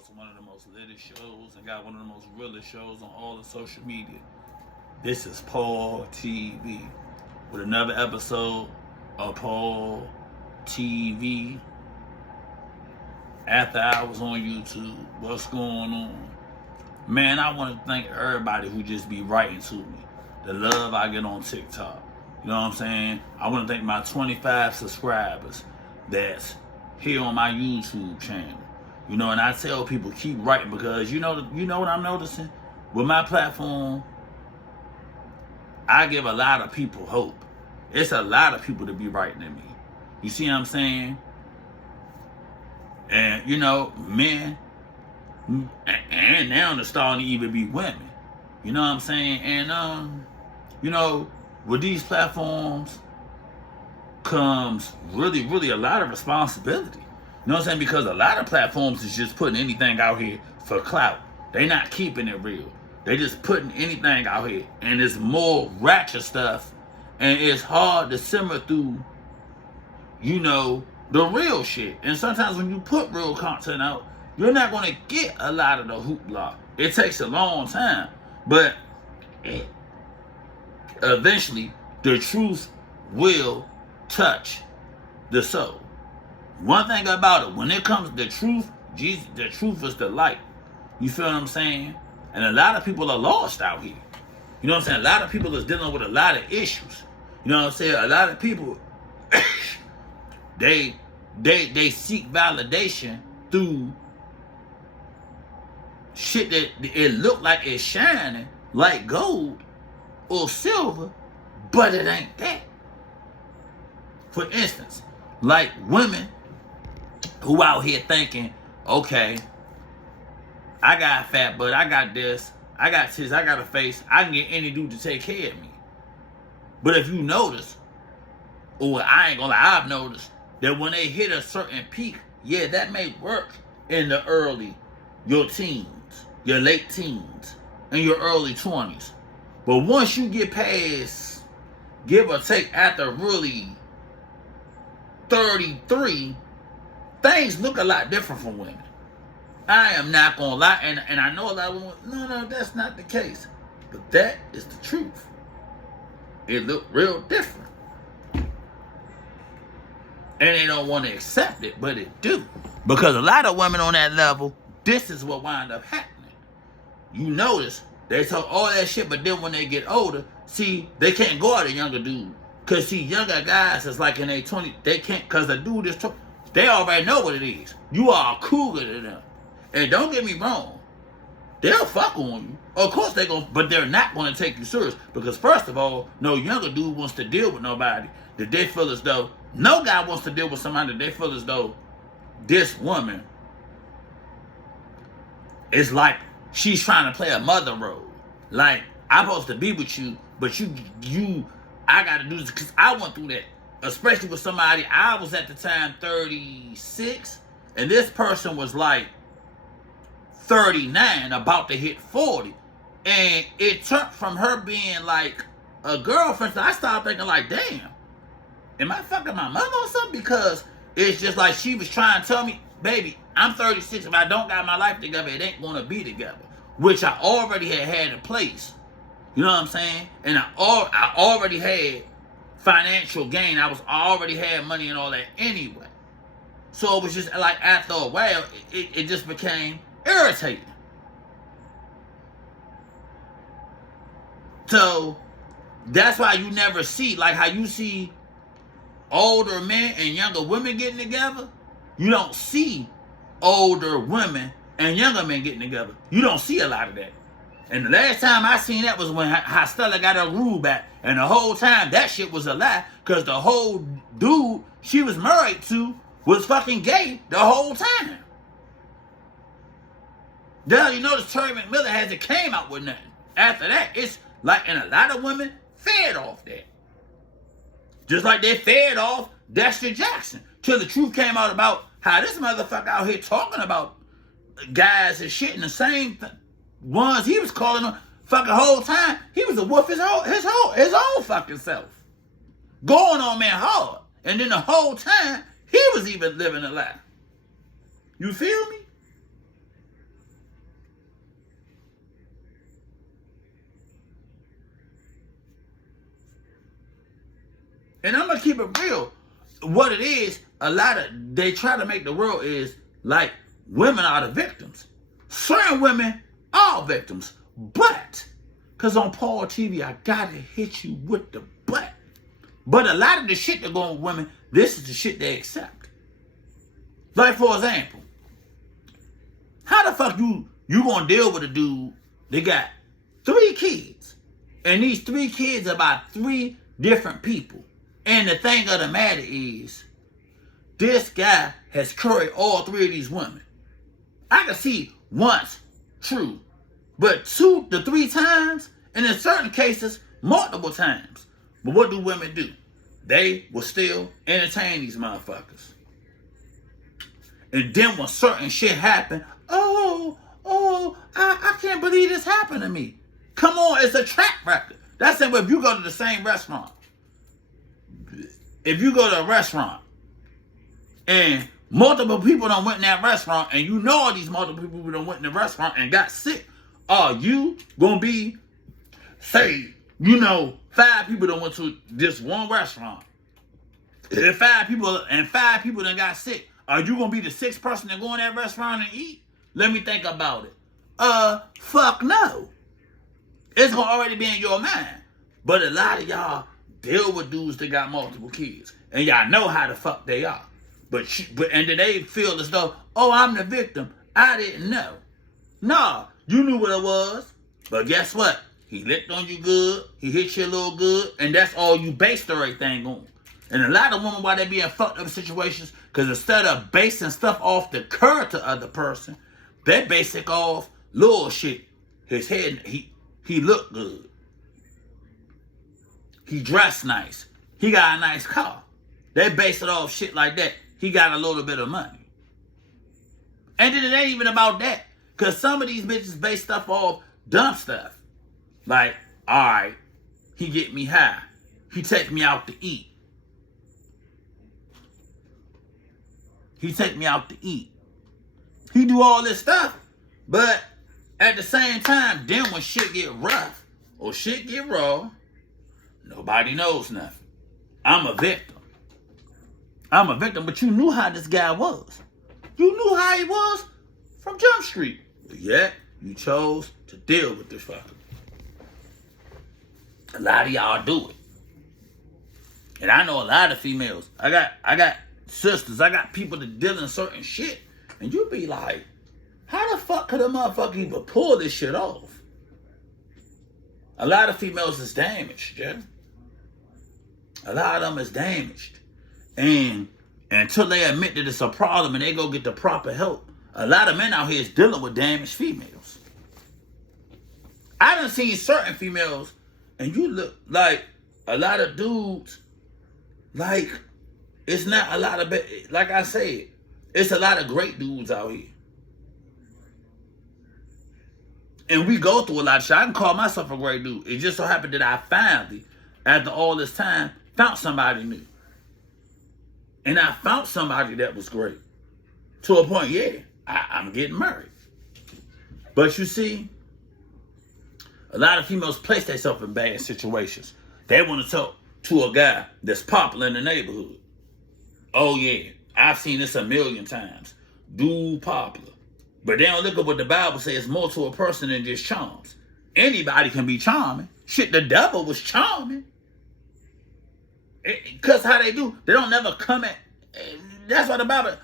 host of one of the most latest shows and got one of the most realest shows on all of social media. This is PaulTv with another episode of PaulTv. After hours on YouTube, what's going on? Man, I want to thank everybody who just be writing to me. The love I get on TikTok. You know what I'm saying? I want to thank my 25 subscribers that's here on my YouTube channel. You know, and I tell people keep writing because you know what I'm noticing? With my platform, I give a lot of people hope. It's a lot of people to be writing to me. You see what I'm saying? And, you know, men, and now they're starting to even be women. You know what I'm saying? And, you know, with these platforms comes really, really a lot of responsibility. You know what I'm saying? Because a lot of platforms is just putting anything out here for clout. They not keeping it real. They just putting anything out here. And it's more ratchet stuff. And it's hard to simmer through, you know, the real shit. And sometimes when you put real content out, you're not going to get a lot of the hoopla. It takes a long time. But eventually, the truth will touch the soul. One thing about it, when it comes to the truth, Jesus, the truth is the light. You feel what I'm saying? And a lot of people are lost out here. You know what I'm saying? A lot of people is dealing with a lot of issues. You know what I'm saying? A lot of people, they seek validation through shit that it look like it's shining like gold or silver, but it ain't that. For instance, like women who out here thinking, okay, I got a fat butt, I got this, I got tits, I got a face, I can get any dude to take care of me. But if you notice, or I ain't gonna lie, I've noticed that when they hit a certain peak, yeah, that may work in the your teens, your late teens, and your early 20s. But once you get past, give or take, after really 33, things look a lot different for women. I am not gonna lie, and I know a lot of women, no, that's not the case. But that is the truth. It look real different. And they don't want to accept it, but it do. Because a lot of women on that level, this is what wind up happening. You notice, they talk all that shit, but then when they get older, see, they can't go at a younger dude. Because, see, younger guys is like in their 20s, they can't, because the dude is, they already know what it is. You are cooler than them. And don't get me wrong, they'll fuck on you. Of course they gonna, but they're not gonna take you serious. Because first of all, no younger dude wants to deal with nobody that they feel as though, no guy wants to deal with somebody that they feel as though this woman is like, she's trying to play a mother role. Like, I'm supposed to be with you, but I gotta do this, because I went through that. Especially with somebody, I was at the time 36, and this person was like 39, about to hit 40. And it turned from her being like a girlfriend, so I started thinking like, damn, am I fucking my mother or something? Because it's just like she was trying to tell me, baby, I'm 36, if I don't got my life together, it ain't gonna be together. Which I already had in place. You know what I'm saying? And I already had financial gain. I already had money and all that anyway. So it was just like, after a while, it just became irritating. So that's why you never see, like how you see older men and younger women getting together. You don't see older women and younger men getting together. You don't see a lot of that. And the last time I seen that was when Stella got her groove back. And the whole time, that shit was a lie. Because the whole dude she was married to was fucking gay the whole time. Now, you notice Terry McMillan hasn't came out with nothing. After that, it's like, and a lot of women fed off that. Just like they fed off Dexter Jackson. Till the truth came out about how this motherfucker out here talking about guys and shit, and the same ones he was calling them fucking whole time. He was a wolf his whole fucking self. Going on man hard. And then the whole time, he was even living a lie. You feel me? And I'm gonna keep it real. What it is, they try to make the world is like women are the victims. Certain women are victims, but because on PaulTv I gotta hit you with the but. But a lot of the shit that go on with women, this is the shit they accept. Like for example, how the fuck you gonna deal with a dude that got 3 kids, and these 3 kids are by 3 different people? And the thing of the matter is, this guy has curried all 3 of these women. I can see once, true, but 2 to 3 times, and in certain cases, multiple times. But what do women do? They will still entertain these motherfuckers. And then when certain shit happen, I can't believe this happened to me. Come on, it's a track record. That's it. If you go to the same restaurant, if you go to a restaurant and multiple people done went in that restaurant, and you know all these multiple people done went in the restaurant and got sick, are you gonna be, say, 5 people done went to this one restaurant, and 5 people done got sick, are you gonna be the 6th person to go in that restaurant and eat? Let me think about it. Fuck no. It's gonna already be in your mind. But a lot of y'all deal with dudes that got multiple kids, and y'all know how the fuck they are. But then they feel as though, oh, I'm the victim. I didn't know. Nah, you knew what it was. But guess what? He licked on you good. He hit you a little good, and that's all you based everything on. And a lot of women, why they be in fucked up situations, because instead of basing stuff off the character of the person, they base it off little shit. His head, he looked good. He dressed nice. He got a nice car. They base it off shit like that. He got a little bit of money. And then it ain't even about that. Because some of these bitches base stuff off dumb stuff. Like, alright, he get me high. He take me out to eat. He take me out to eat. He do all this stuff. But at the same time, then when shit get rough or shit get raw, nobody knows nothing. I'm a victim. I'm a victim, but you knew how this guy was. You knew how he was from Jump Street. But yet, you chose to deal with this fucker. A lot of y'all do it. And I know a lot of females. I got sisters. I got people that deal in certain shit. And you be like, how the fuck could a motherfucker even pull this shit off? A lot of females is damaged, yeah? A lot of them is damaged. And until they admit that it's a problem and they go get the proper help, a lot of men out here is dealing with damaged females. I done seen certain females, and you look like a lot of dudes, like, it's not a lot of, like I said, it's a lot of great dudes out here. And we go through a lot of shit. I can call myself a great dude. It just so happened that I finally, after all this time, found somebody new. And I found somebody that was great. To a point, yeah, I'm getting married. But you see, a lot of females place themselves in bad situations. They want to talk to a guy that's popular in the neighborhood. Oh yeah, I've seen this a million times. Dude popular. But they don't look at what the Bible says, more to a person than just charms. Anybody can be charming. Shit, the devil was charming. Because how they do, they don't never come at. That's why the Bible,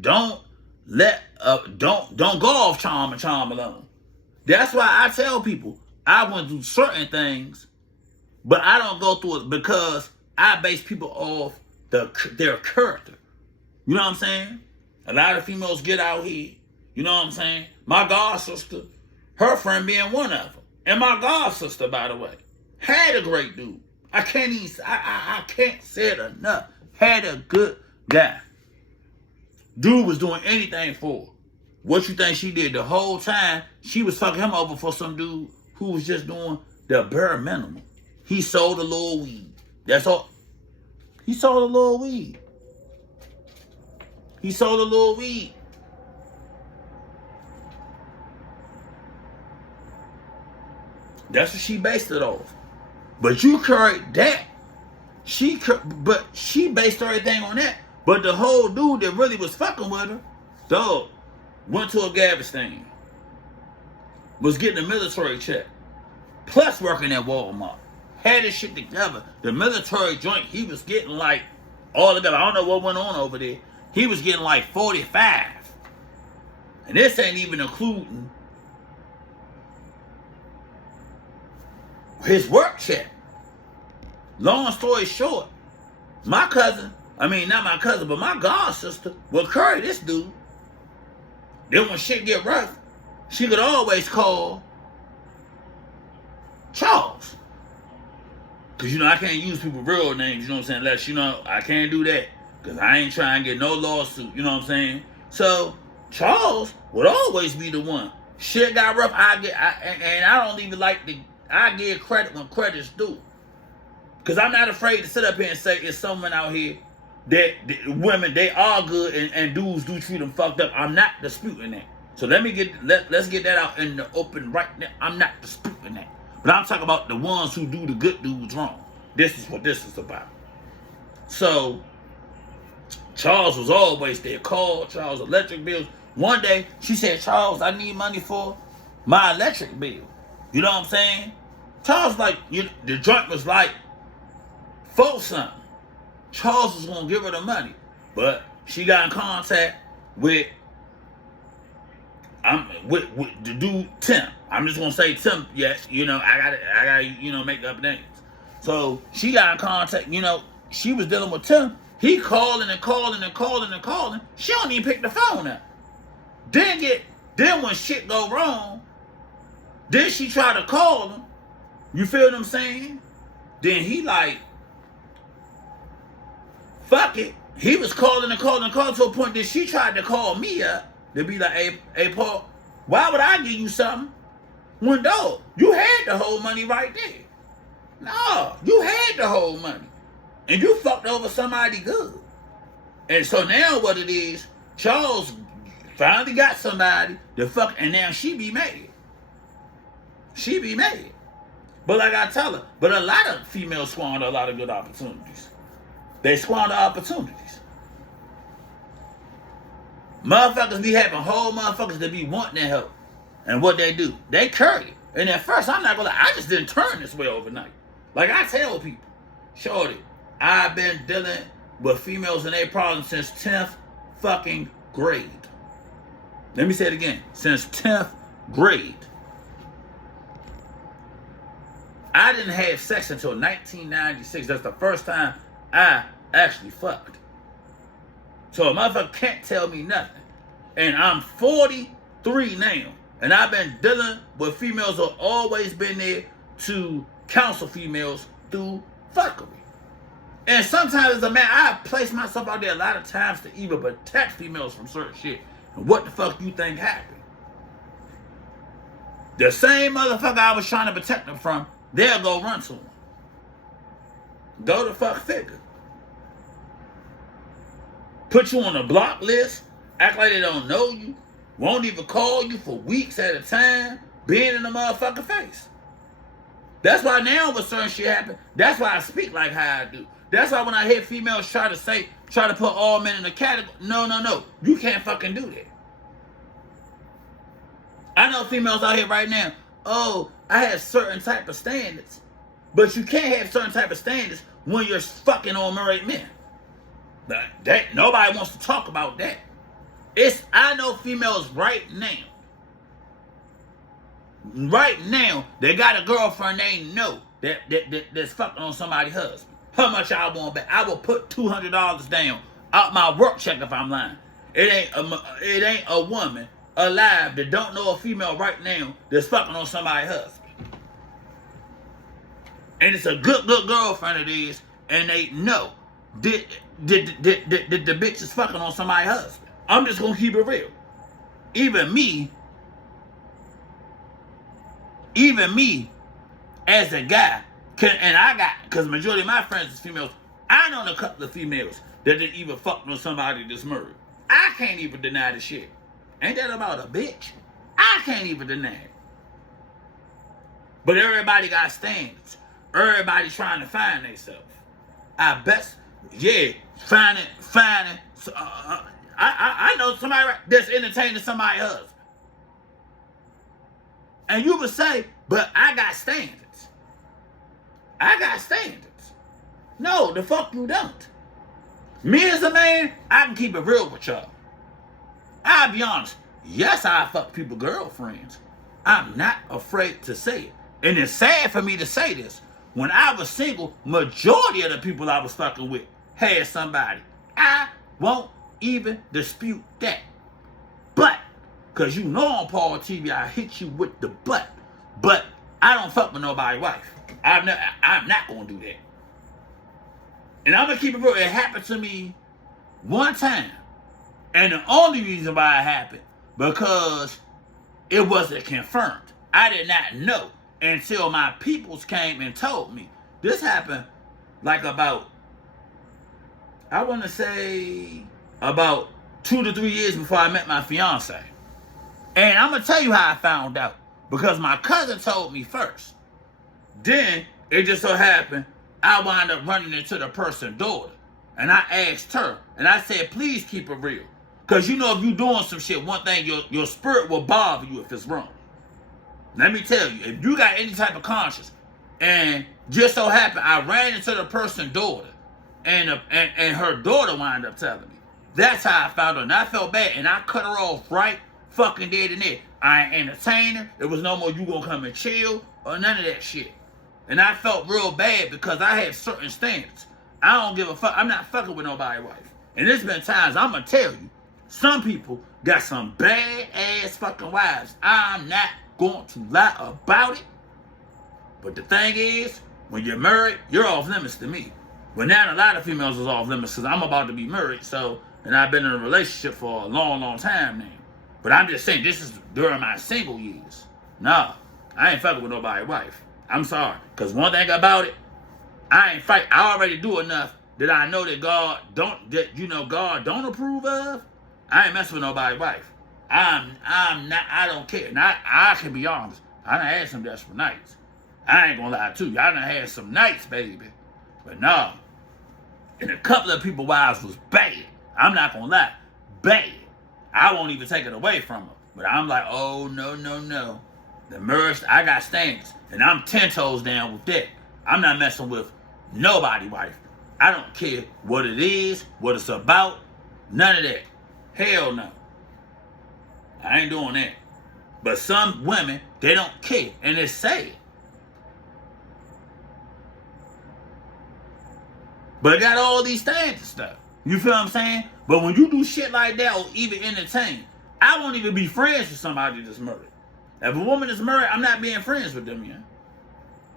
don't go off charm and charm alone. That's why I tell people I want to do certain things, but I don't go through it because I base people off their character. You know what I'm saying? A lot of females get out here. You know what I'm saying? My god sister, her friend being one of them, and my god sister, by the way, had a great dude. I can't say it enough. Had a good guy. Dude was doing anything for her. What you think she did the whole time? She was fucking him over for some dude who was just doing the bare minimum. He sold a little weed. That's all. He sold a little weed. He sold a little weed. That's what she based it off. But you carried that But she based everything on that. But the whole dude that really was fucking with her, dog, went to a garbage stand, was getting a military check, plus working at Walmart. Had this shit together. The military joint, he was getting like, all together, I don't know what went on over there. He was getting like 45. And this ain't even including his work check. Long story short, my cousin, I mean, not my cousin, but my god sister will carry this dude. Then when shit get rough, she could always call Charles. Because, I can't use people's real names, you know what I'm saying? Unless, I can't do that. Because I ain't trying to get no lawsuit, you know what I'm saying? So, Charles would always be the one. Shit got rough, and I don't even like I give credit when credit's due. Because I'm not afraid to sit up here and say it's someone out here that women, they are good and dudes do treat them fucked up. I'm not disputing that. So let's get that out in the open right now. I'm not disputing that. But I'm talking about the ones who do the good dudes wrong. This is what this is about. So, Charles was always there. Called Charles electric bills. One day, she said, Charles, I need money for my electric bill. You know what I'm saying? Charles the joint was like, for something. Charles was going to give her the money. But she got in contact with the dude Tim. I'm just gonna say Tim. Yes, I gotta make up names. So she got in contact. She was dealing with Tim. He calling and calling and calling and calling. She don't even pick the phone up. Then when shit go wrong, then she try to call him. You feel what I'm saying? Then he like, fuck it. He was calling and calling and calling to a point that she tried to call me up. To be like, hey, Paul, why would I give you something when, dog, you had the whole money right there? No, you had the whole money. And you fucked over somebody good. And so now what it is, Charles finally got somebody to fuck, and now she be mad. She be mad. But like I tell her, but a lot of females squander a lot of good opportunities. They squander opportunities. Motherfuckers be having whole motherfuckers that be wanting their help. And what they do, they curry it. And at first, I'm not gonna lie, I just didn't turn this way overnight. Like I tell people, shorty, I've been dealing with females and their problems since 10th fucking grade. Let me say it again, since 10th grade. I didn't have sex until 1996. That's the first time I actually fucked. So a motherfucker can't tell me nothing. And I'm 43 now. And I've been dealing with females who have always been there to counsel females through fuckery. And sometimes as a man, I place myself out there a lot of times to even protect females from certain shit. And what the fuck you think happened? The same motherfucker I was trying to protect them from, they'll go run to him. Go the fuck figure. Put you on a block list, act like they don't know you, won't even call you for weeks at a time, being in the motherfucking face. That's why now when certain shit happen, that's why I speak like how I do. That's why when I hear females try to put all men in a category, no, you can't fucking do that. I know females out here right now, oh, I have certain type of standards, but you can't have certain type of standards when you're fucking on married men. That nobody wants to talk about that. I know females right now, they got a girlfriend they know that's fucking on somebody's husband. How much I want back? I will put $200 down out my work check if I'm lying. It ain't a woman alive that don't know a female right now that's fucking on somebody's husband. And it's a good girlfriend it is, and they know the bitch is fucking on somebody's husband. I'm just gonna keep it real. Even me as a guy, because the majority of my friends is females, I know a couple of females that didn't even fuck on somebody that's married. I can't even deny the shit. Ain't that about a bitch? I can't even deny it. But everybody got standards. Everybody trying to find themselves. I bet, yeah, finding. I know somebody that's entertaining somebody's husband. And you would say, but I got standards. I got standards. No, the fuck you don't. Me as a man, I can keep it real with y'all. I'll be honest. Yes, I fuck people girlfriends. I'm not afraid to say it. And it's sad for me to say this. When I was single, majority of the people I was fucking with had somebody. I won't even dispute that. But, because you know on PaulTv, I hit you with the butt. But I don't fuck with nobody's wife. I'm not going to do that. And I'm going to keep it real. It happened to me one time. And the only reason why it happened, because it wasn't confirmed. I did not know until my peoples came and told me. This happened like about, I want to say, about 2 to 3 years before I met my fiance. And I'm going to tell you how I found out. Because my cousin told me first. Then, it just so happened, I wound up running into the person's daughter. And I asked her, and I said, please keep it real. Because you know if you're doing some shit, one thing, your spirit will bother you if it's wrong. Let me tell you, if you got any type of conscience, and just so happened, I ran into the person's daughter, and her daughter wound up telling me. That's how I found her, and I felt bad, and I cut her off right fucking dead and there. I ain't entertain her. It was no more you gonna come and chill, or none of that shit. And I felt real bad because I had certain standards. I don't give a fuck. I'm not fucking with nobody's wife. And there's been times, I'm gonna tell you, some people got some bad ass fucking wives. I'm not going to lie about it. But the thing is, when you're married, you're off limits to me. Well, now a lot of females is off limits because I'm about to be married, and I've been in a relationship for a long, long time now. But I'm just saying, this is during my single years. No, I ain't fucking with nobody's wife. I'm sorry. Because one thing about it, I ain't fight. I already do enough that I know that God don't approve of. I ain't messing with nobody's wife. I'm not, I don't care. Now, I can be honest. I done had some desperate nights. I ain't gonna lie to you. I done had some nights, baby. But no. And a couple of people's wives was bad. I'm not gonna lie. Bad. I won't even take it away from them. But I'm like, oh, no. The marriage, I got standards. And I'm 10 toes down with that. I'm not messing with nobody's wife. I don't care what it is, what it's about. None of that. Hell no. I ain't doing that. But some women, they don't care. And it's sad. But it got all these standards stuff. You feel what I'm saying? But when you do shit like that or even entertain, I won't even be friends with somebody that's married. If a woman is married, I'm not being friends with them, yeah?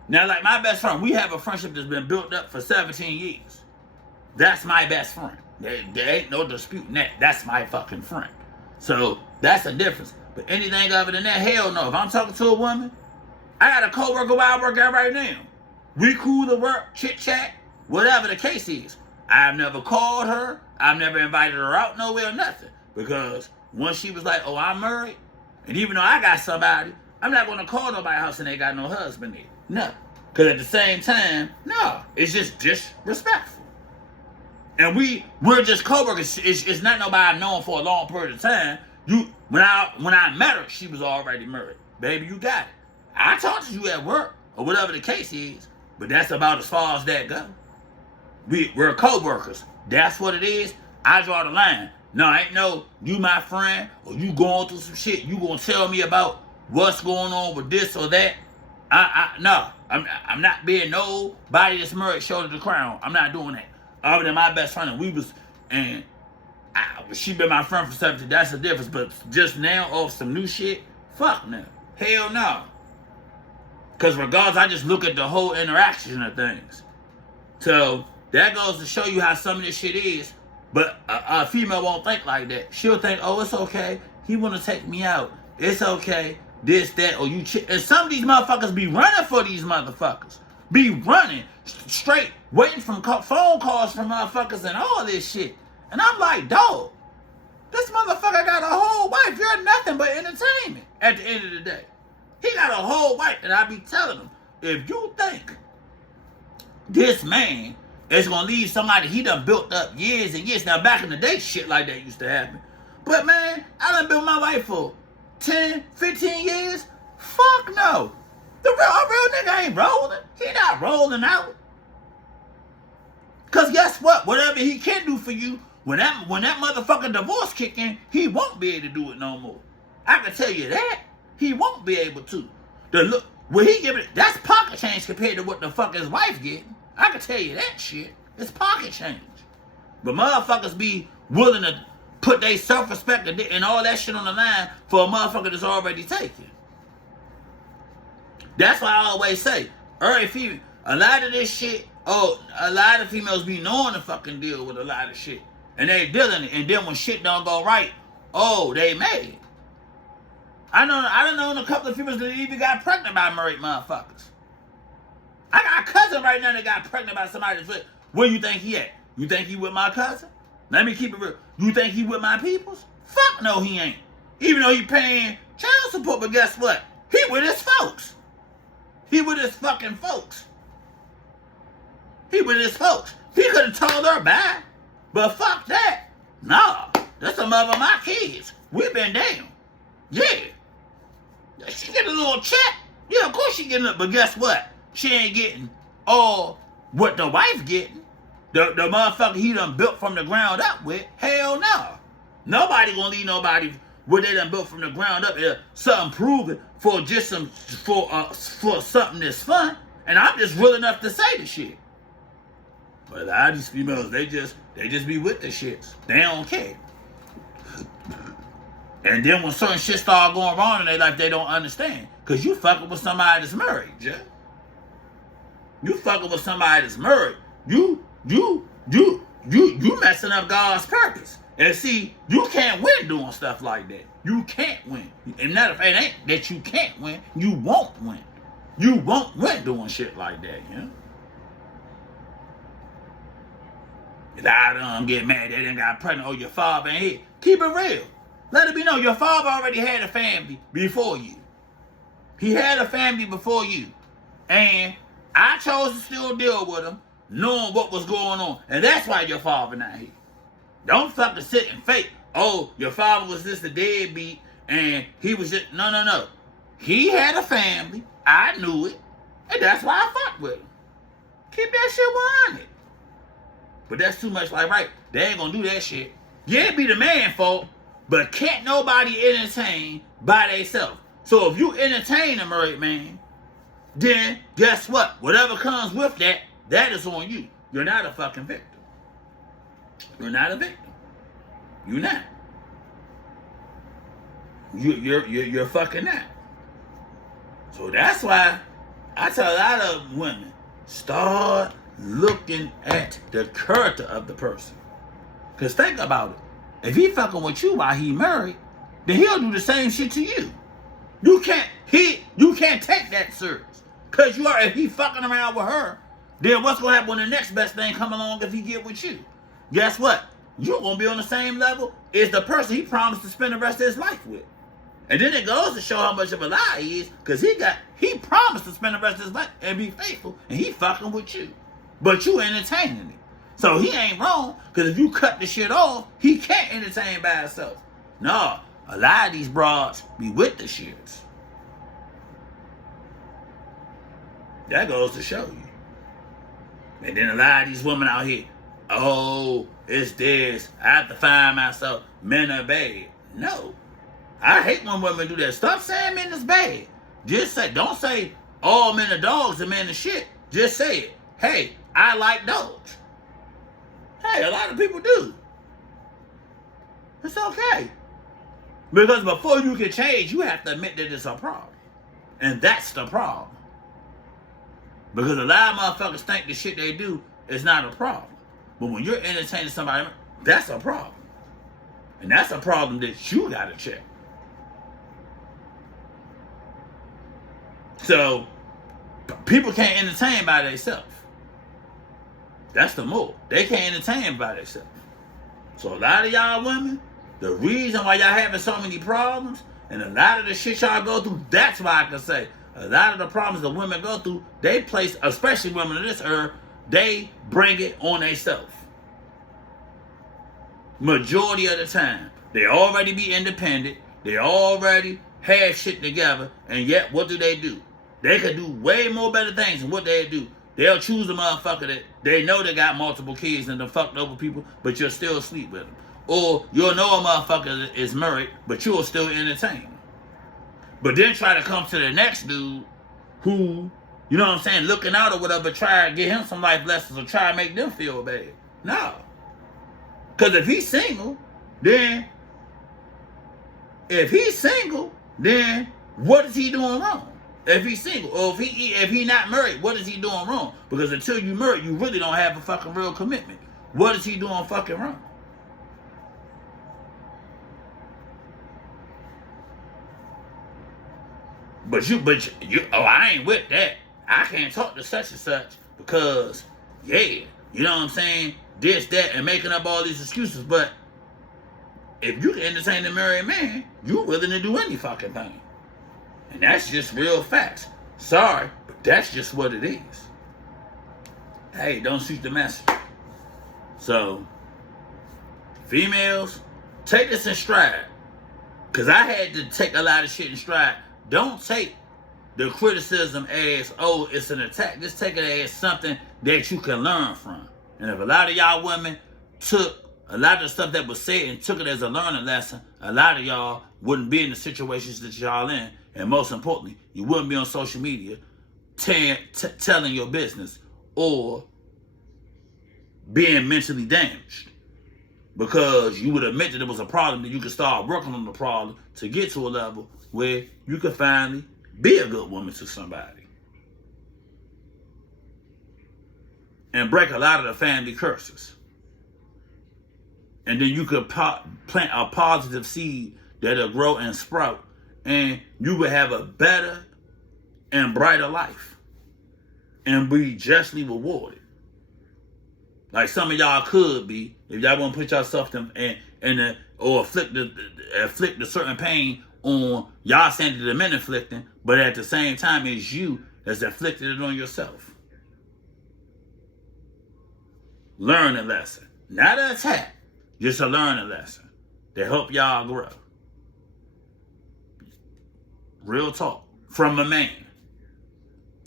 Now, like my best friend, we have a friendship that's been built up for 17 years. That's my best friend. There ain't no disputing that. That's my fucking friend. So, that's the difference. But anything other than that, hell no. If I'm talking to a woman, I got a coworker where I work at right now. We cool to work, chit-chat, whatever the case is. I've never called her. I've never invited her out nowhere, nothing. Because once she was like, oh, I'm married, and even though I got somebody, I'm not going to call nobody's house and they got no husband there. No. Because at the same time, no. It's just disrespectful. And we're just co-workers. It's not nobody I've known for a long period of time. When I met her, she was already married. Baby, you got it. I talked to you at work, or whatever the case is, but that's about as far as that goes. We're co-workers. That's what it is. I draw the line. No, ain't no, you my friend, or you going through some shit, you gonna tell me about what's going on with this or that. No, I'm not being nobody that's married shoulder to crown. I'm not doing that. Other than my best friend, she been my friend for 17, that's the difference. But just now, off some new shit, fuck no. Hell no. Because regardless, I just look at the whole interaction of things. So, that goes to show you how some of this shit is. But a female won't think like that. She'll think, oh, it's okay. He want to take me out. It's okay. This, that, or you. And some of these motherfuckers be running for these motherfuckers. Be running straight, waiting for phone calls from motherfuckers and all this shit. And I'm like, dog, this motherfucker got a whole wife. You're nothing but entertainment at the end of the day. He got a whole wife. And I be telling him, if you think this man it's gonna leave somebody he done built up years and years. Now, back in the day, shit like that used to happen. But man, I done been with my wife for 10, 15 years. Fuck no. A real nigga ain't rolling. He not rolling out. Cause guess what? Whatever he can do for you, when that motherfucking divorce kick in, he won't be able to do it no more. I can tell you that. He won't be able to. When he give it, that's pocket change compared to what the fuck his wife getting. I can tell you that shit. It's pocket change. But motherfuckers be willing to put their self-respect and all that shit on the line for a motherfucker that's already taken. That's why I always say, a lot of this shit, a lot of females be knowing to fucking deal with a lot of shit. And they dealing it. And then when shit don't go right, they mad. I done known a couple of females that even got pregnant by married motherfuckers. I got a cousin right now that got pregnant by somebody that's with. Where you think he at? You think he with my cousin? Let me keep it real. You think he with my peoples? Fuck no, he ain't. Even though he paying child support, but guess what? He with his folks. He with his fucking folks. He with his folks. He could have told her bye. But fuck that. Nah, that's the mother of my kids. We been down. Yeah. She get a little check. Yeah, of course she getting it. But guess what? She ain't getting all what the wife getting. The motherfucker he done built from the ground up with. Hell no. Nobody gonna leave nobody what they done built from the ground up. Something proven for just for something that's fun. And I'm just real enough to say the shit. But a lot of these females, they just be with the shits. They don't care. And then when certain shit start going wrong in their life, they don't understand. Cause you fucking with somebody that's married, yeah. You fucking with somebody that's married. You messing up God's purpose. And see, you can't win doing stuff like that. You can't win. And that it ain't that you can't win, you won't win. You won't win doing shit like that, yeah. I don't get mad they done got pregnant. Your father ain't here. Keep it real. Let it be known, your father already had a family before you. He had a family before you. And I chose to still deal with him, knowing what was going on. And that's why your father not here. Don't fucking sit and fake, your father was just a deadbeat, and he was just, no. He had a family. I knew it. And that's why I fucked with him. Keep that shit behind it. But that's too much like, right, they ain't gonna do that shit. Yeah, it be the man fault, but can't nobody entertain by themselves. So if you entertain a married man, then guess what? Whatever comes with that, that is on you. You're not a fucking victim. You're not a victim. You're not. You're fucking not. So that's why I tell a lot of women, start looking at the character of the person. Because think about it. If he fucking with you while he married, then he'll do the same shit to you. You can't take that serious. Because if he fucking around with her, then what's going to happen when the next best thing come along if he get with you? Guess what? You're going to be on the same level as the person he promised to spend the rest of his life with. And then it goes to show how much of a lie he is, because he promised to spend the rest of his life and be faithful, and he fucking with you. But you entertaining it. So he ain't wrong, because if you cut the shit off, he can't entertain by himself. No, a lot of these broads be with the shits. That goes to show you. And then a lot of these women out here, it's this, I have to find myself, men are bad. No. I hate when women do that. Stop saying men is bad. Just say, don't say all men are dogs and men are shit. Just say it. Hey, I like dogs. Hey, a lot of people do. It's okay. Because before you can change, you have to admit that it's a problem. And that's the problem. Because a lot of motherfuckers think the shit they do is not a problem. But when you're entertaining somebody, that's a problem. And that's a problem that you gotta check. So, people can't entertain by themselves. That's the move. They can't entertain by themselves. So a lot of y'all women, the reason why y'all having so many problems, and a lot of the shit y'all go through, that's why I can say, a lot of the problems that women go through, they place, especially women in this era, they bring it on themselves. Majority of the time. They already be independent. They already have shit together. And yet, what do? They could do way more better things than what they do. They'll choose a motherfucker that they know they got multiple kids and done fucked over people, but you'll still sleep with them. Or you'll know a motherfucker is married, but you'll still entertain them. But then try to come to the next dude who, you know what I'm saying, looking out or whatever, try to get him some life lessons or try to make them feel bad. No. Because if he's single, then what is he doing wrong? If he's single, or if he not married, what is he doing wrong? Because until you married, you really don't have a fucking real commitment. What is he doing fucking wrong? But you, I ain't with that. I can't talk to such and such because, yeah, you know what I'm saying? This, that, and making up all these excuses. But if you can entertain a married man, you're willing to do any fucking thing. And that's just real facts. Sorry, but that's just what it is. Hey, don't shoot the messenger. So, females, take this in stride. Because I had to take a lot of shit in stride. Don't take the criticism as, oh, it's an attack. Just take it as something that you can learn from. And if a lot of y'all women took a lot of the stuff that was said and took it as a learning lesson, a lot of y'all wouldn't be in the situations that y'all in. And most importantly, you wouldn't be on social media telling your business or being mentally damaged. Because you would admit that there was a problem, that you could start working on the problem to get to a level where you could finally be a good woman to somebody. And break a lot of the family curses. And then you could plant a positive seed that'll grow and sprout. And you will have a better and brighter life. And be justly rewarded. Like some of y'all could be, if y'all want to put yourself in or inflict a certain pain on y'all saying that the men inflicting, but at the same time it's you that's inflicted it on yourself. Learn a lesson. Not an attack. Just a learning lesson to help y'all grow. Real talk from a man.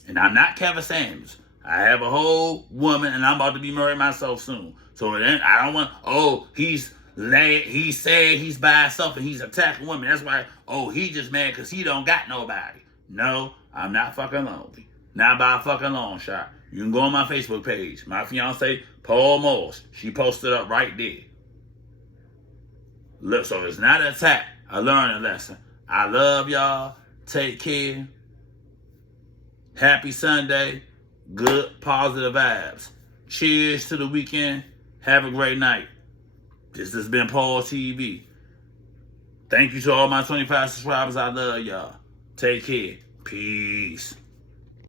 And I'm not Kevin Samuels. I have a whole woman and I'm about to be married myself soon. So then I don't want, oh, he said he's by himself and he's attacking women. That's why, oh, he just mad because he don't got nobody. No, I'm not fucking lonely. Not by a fucking long shot. You can go on my Facebook page. My fiance, Paul Morris. She posted up right there. Look, so it's not an attack. I learned a lesson. I love y'all. Take care. Happy Sunday. Good, positive vibes. Cheers to the weekend. Have a great night. This has been PaulTv. Thank you to all my 25 subscribers. I love y'all. Take care. Peace.